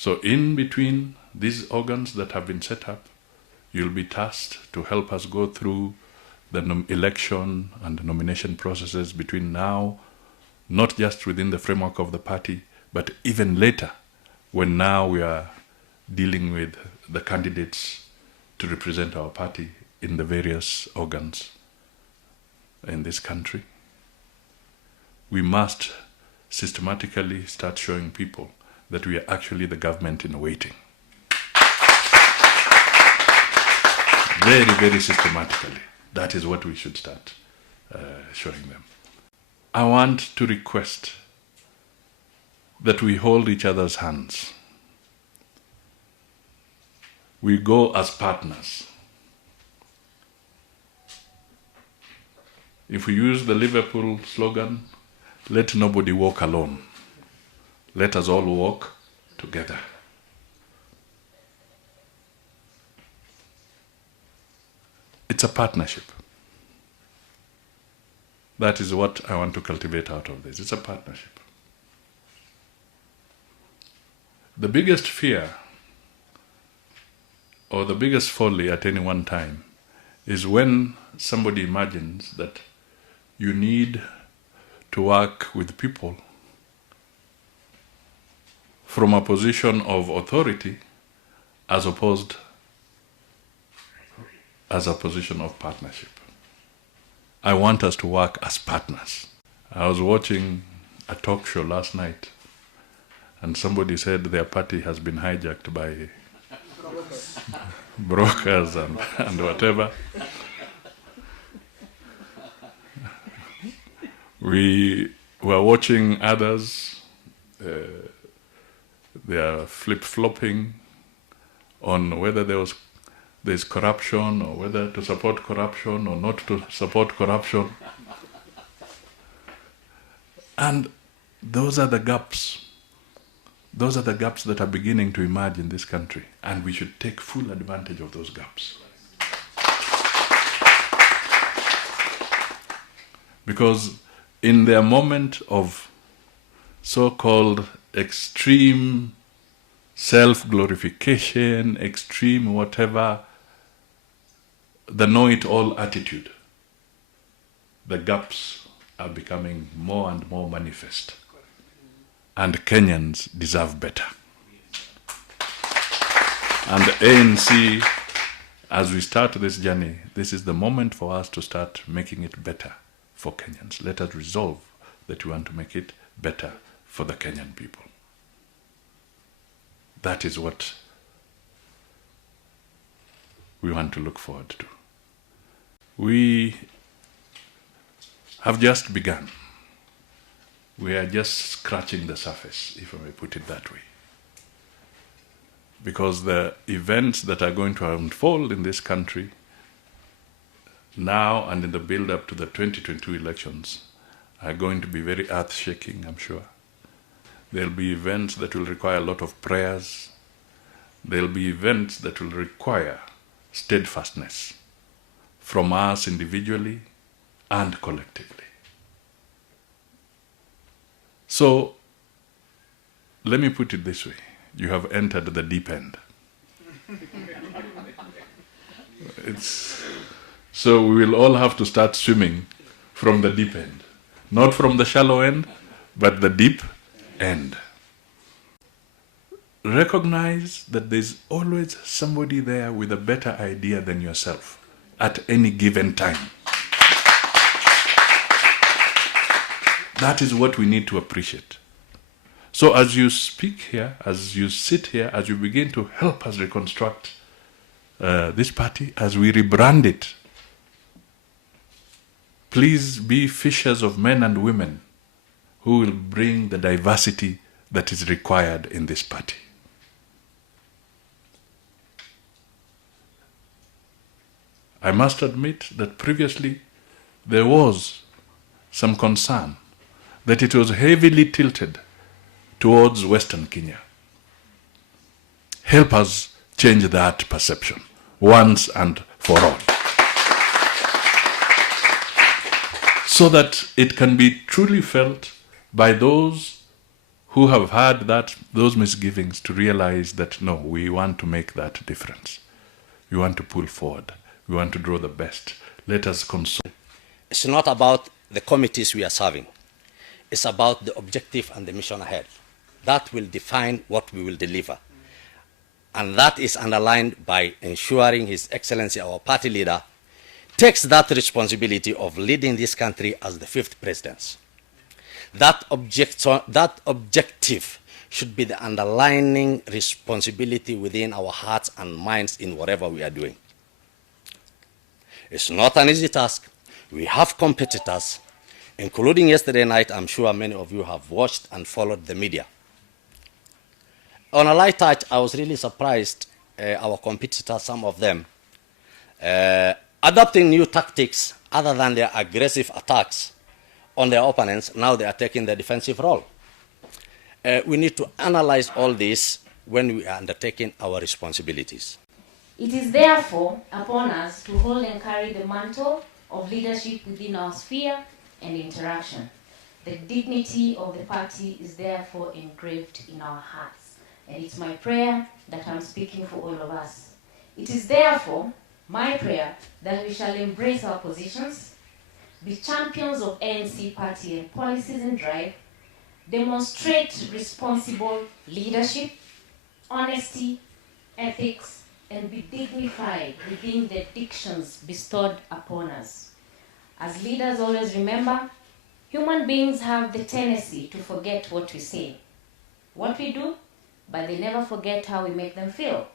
So in between these organs that have been set up, you'll be tasked to help us go through the election and nomination processes between now, not just within the framework of the party, but even later, when now we are dealing with the candidates to represent our party in the various organs in this country. We must systematically start showing people that we are actually the government in waiting. Very, very systematically. That is what we should start showing them. I want to request that we hold each other's hands. We go as partners. If we use the Liverpool slogan, let nobody walk alone. Let us all walk together. It's a partnership. That is what I want to cultivate out of this. It's a partnership. The biggest fear or the biggest folly at any one time is when somebody imagines that you need to work with people from a position of authority as opposed as a position of partnership. I want us to work as partners. I was watching a talk show last night and somebody said their party has been hijacked by brokers and whatever. We were watching others, they are flip-flopping on whether there's corruption or whether to support corruption or not to support corruption. And those are the gaps. Those are the gaps that are beginning to emerge in this country, and we should take full advantage of those gaps. Because in their moment of so-called extreme self-glorification, extreme whatever, the know-it-all attitude, the gaps are becoming more and more manifest. And Kenyans deserve better. And the ANC, as we start this journey, this is the moment for us to start making it better for Kenyans. Let us resolve that we want to make it better for the Kenyan people. That is what we want to look forward to. We have just begun. We are just scratching the surface, if I may put it that way. Because the events that are going to unfold in this country now and in the build-up to the 2022 elections are going to be very earth-shaking, I'm sure. There'll be events that will require a lot of prayers. There'll be events that will require steadfastness from us individually and collectively. So, let me put it this way. You have entered the deep end. So we will all have to start swimming from the deep end. Not from the shallow end, but the deep end. Recognize that there's always somebody there with a better idea than yourself at any given time. That is what we need to appreciate. So as you speak here, as you sit here, as you begin to help us reconstruct this party, as we rebrand it, please be fishers of men and women who will bring the diversity that is required in this party. I must admit that previously there was some concern that it was heavily tilted towards Western Kenya. Help us change that perception once and for all, so that it can be truly felt by those who have had those misgivings to realize that, no, we want to make that difference. We want to pull forward. We want to draw the best. Let us consult. It's not about the committees we are serving. It's about the objective and the mission ahead. That will define what we will deliver. And that is underlined by ensuring His Excellency, our party leader, takes that responsibility of leading this country as the 5th president. That objective should be the underlining responsibility within our hearts and minds in whatever we are doing. It's not an easy task. We have competitors, including yesterday night. I'm sure many of you have watched and followed the media. On a light touch, I was really surprised our competitors, some of them, adopting new tactics other than their aggressive attacks on their opponents. Now they are taking the defensive role. We need to analyze all this when we are undertaking our responsibilities. It is therefore upon us to hold and carry the mantle of leadership within our sphere and interaction. The dignity of the party is therefore engraved in our hearts. And it's my prayer that I'm speaking for all of us. It is therefore my prayer that we shall embrace our positions, be champions of ANC party and policies and drive, demonstrate responsible leadership, honesty, ethics, and be dignified within the dictions bestowed upon us. As leaders, always remember, human beings have the tendency to forget what we say, what we do, but they never forget how we make them feel.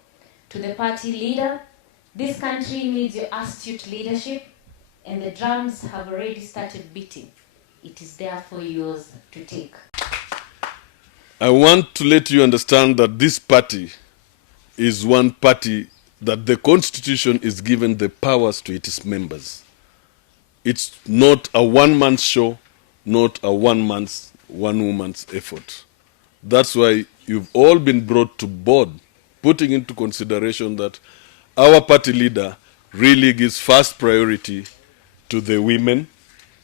To the party leader, this country needs your astute leadership, and the drums have already started beating. It is therefore yours to take. I want to let you understand that this party is one party that the Constitution is given the powers to its members. It's not a one-man show, not a one-woman's effort. That's why you've all been brought to board, putting into consideration that our party leader really gives first priority to the women,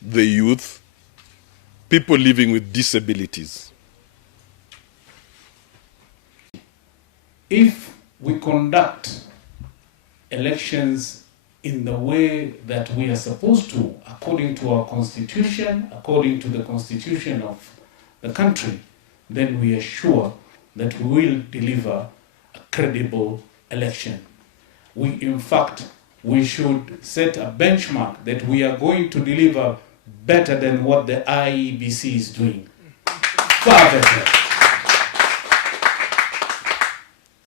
the youth, people living with disabilities. If we conduct elections in the way that we are supposed to, according to our constitution, according to the constitution of the country, then we are sure that we will deliver a credible election. In fact, we should set a benchmark that we are going to deliver better than what the IEBC is doing. Far better.